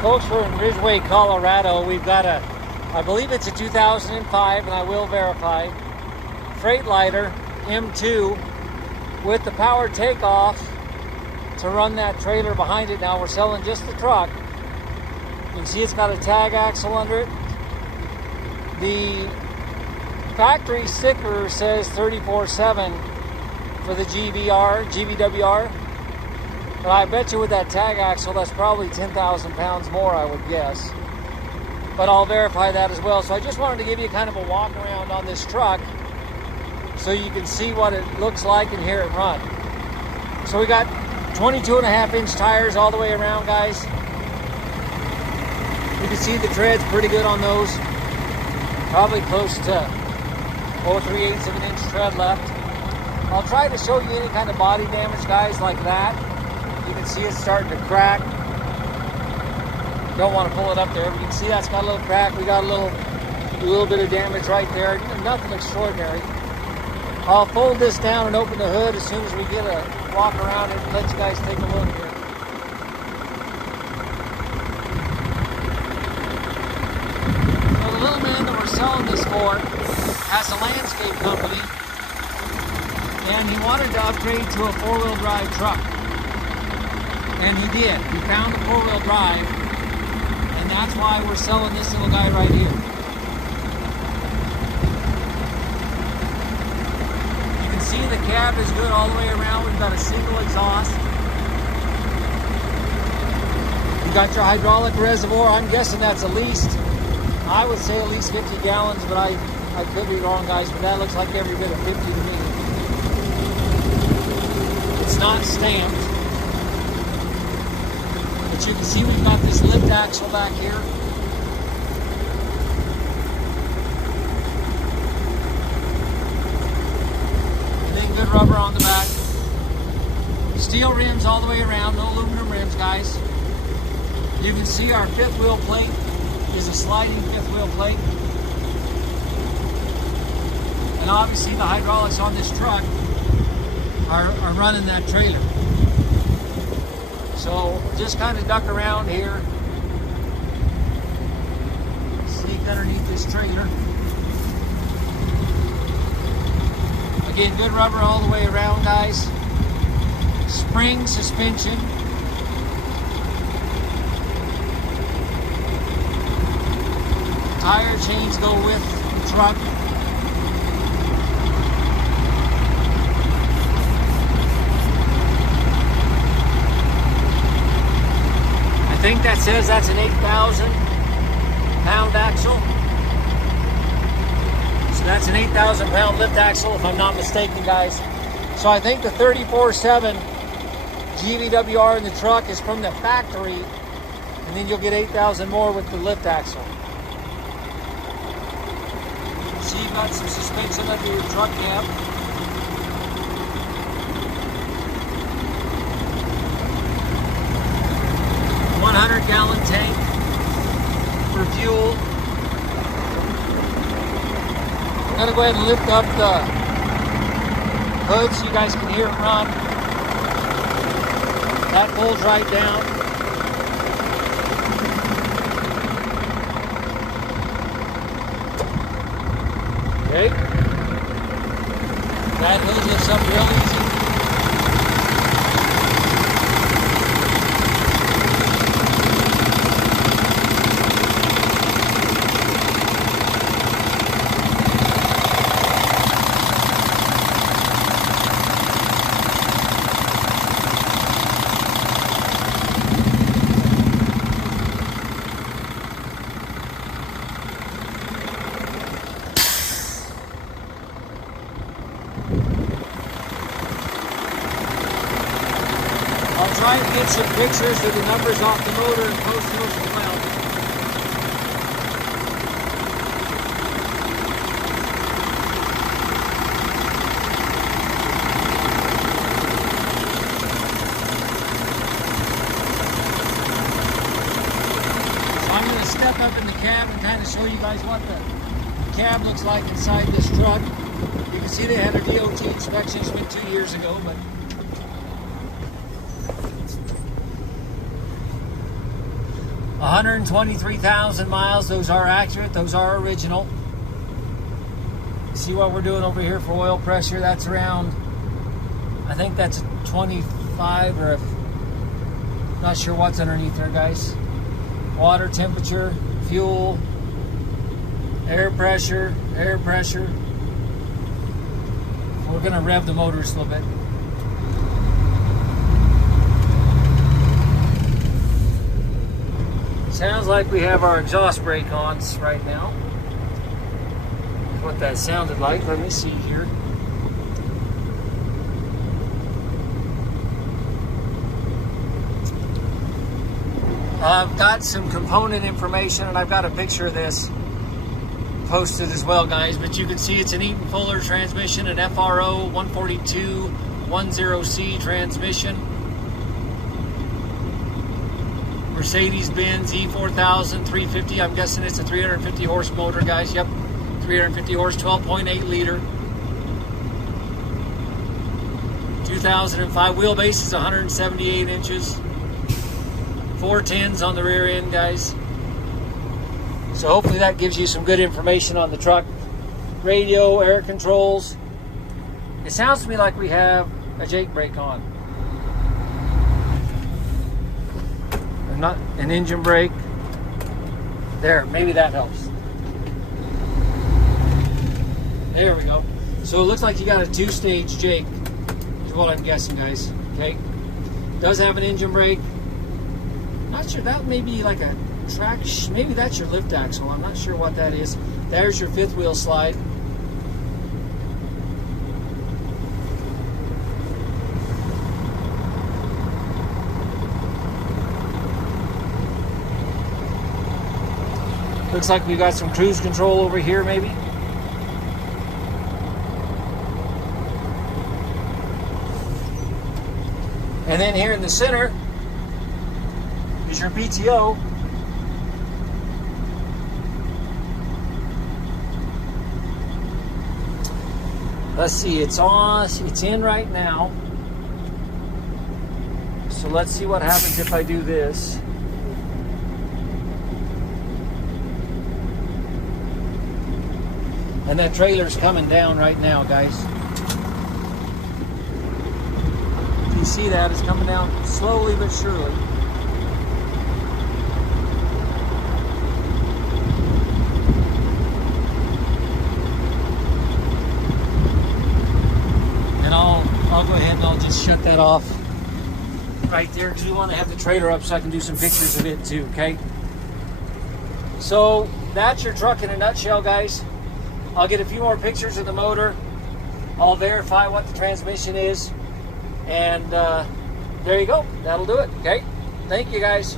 Folks, we're in Ridgway, Colorado. We've got I believe it's a 2005, and I will verify, Freightliner M2 with the power takeoff to run that trailer behind it. Now we're selling just the truck. You can see it's got a tag axle under it. The factory sticker says 34.7 for the GVWR. But I bet you with that tag axle, that's probably 10,000 pounds more, I would guess. But I'll verify that as well. So I just wanted to give you kind of a walk around on this truck so you can see what it looks like and hear it run. So we got 22.5-inch tires all the way around, guys. You can see the tread's pretty good on those. Probably close to 3/8 of an inch tread left. I'll try to show you any kind of body damage, guys, like that. You can see it's starting to crack. Don't want to pull it up there, but you can see that's got a little crack. We got a little bit of damage right there. Nothing extraordinary. I'll fold this down and open the hood as soon as we get a walk around it and let you guys take a look here. So the little man that we're selling this for has a landscape company, and he wanted to upgrade to a 4-wheel drive truck. And he did. He found the 4-wheel drive, and that's why we're selling this little guy right here. You can see the cab is good all the way around. We've got a single exhaust. You got your hydraulic reservoir. I'm guessing that's at least, I would say at least 50 gallons, but I could be wrong, guys, but that looks like every bit of 50 to me. It's not stamped. But you can see we've got this lift axle back here. And then good rubber on the back. Steel rims all the way around, no aluminum rims, guys. You can see our fifth wheel plate is a sliding fifth wheel plate. And obviously the hydraulics on this truck are running that trailer. So just kind of duck around here, sneak underneath this trailer. Again, good rubber all the way around, guys. Spring suspension. Tire chains go with the truck. I think that says that's an 8,000 pound axle. So that's an 8,000 pound lift axle, if I'm not mistaken, guys. So I think the 34.7 GVWR in the truck is from the factory, and then you'll get 8,000 more with the lift axle. So you've got some suspension under your truck cab. 100-gallon tank for fuel. I'm going to go ahead and lift up the hood so you guys can hear it run. That folds right down. Okay. That hood lifts up real easy. I'll try and get some pictures of the numbers off the motor and post those as well. So I'm going to step up in the cab and kind of show you guys what the cab looks like inside this truck. You can see they had a DOT inspection. It's been 2 years ago, but 123,000 miles. Those are accurate. Those are original. See what we're doing over here for oil pressure? That's around, I think that's a 25 or not sure what's underneath there, guys. Water temperature, fuel, air pressure, air pressure. We're gonna rev the motors a little bit. Sounds like we have our exhaust brake on right now. What that sounded like. Let me see here. I've got some component information, and I've got a picture of this posted as well, guys. But you can see it's an Eaton Fuller transmission, an FRO 14210C transmission. Mercedes-Benz E4000 350. I'm guessing it's a 350 horse motor, guys. Yep, 350 horse, 12.8 liter. 2005 wheelbase is 178 inches. 410s on the rear end, guys. So hopefully that gives you some good information on the truck. Radio, air controls. It sounds to me like we have a Jake brake on. Not an engine brake. There, maybe that helps. There we go. So it looks like you got a 2-stage Jake, is what I'm guessing, guys. Okay. Does have an engine brake. Not sure, that may be like a track, maybe that's your lift axle. I'm not sure what that is. There's your 5th wheel slide. Looks like we got some cruise control over here, maybe. And then here in the center is your PTO. Let's see, it's on, it's in right now. So let's see what happens if I do this. And that trailer's coming down right now, guys. You see that? It's coming down slowly but surely. And I'll go ahead and I'll just shut that off right there because we want to have the trailer up so I can do some pictures of it too, okay? So that's your truck in a nutshell, guys. I'll get a few more pictures of the motor. I'll verify what the transmission is. And there you go. That'll do it. Okay. Thank you, guys.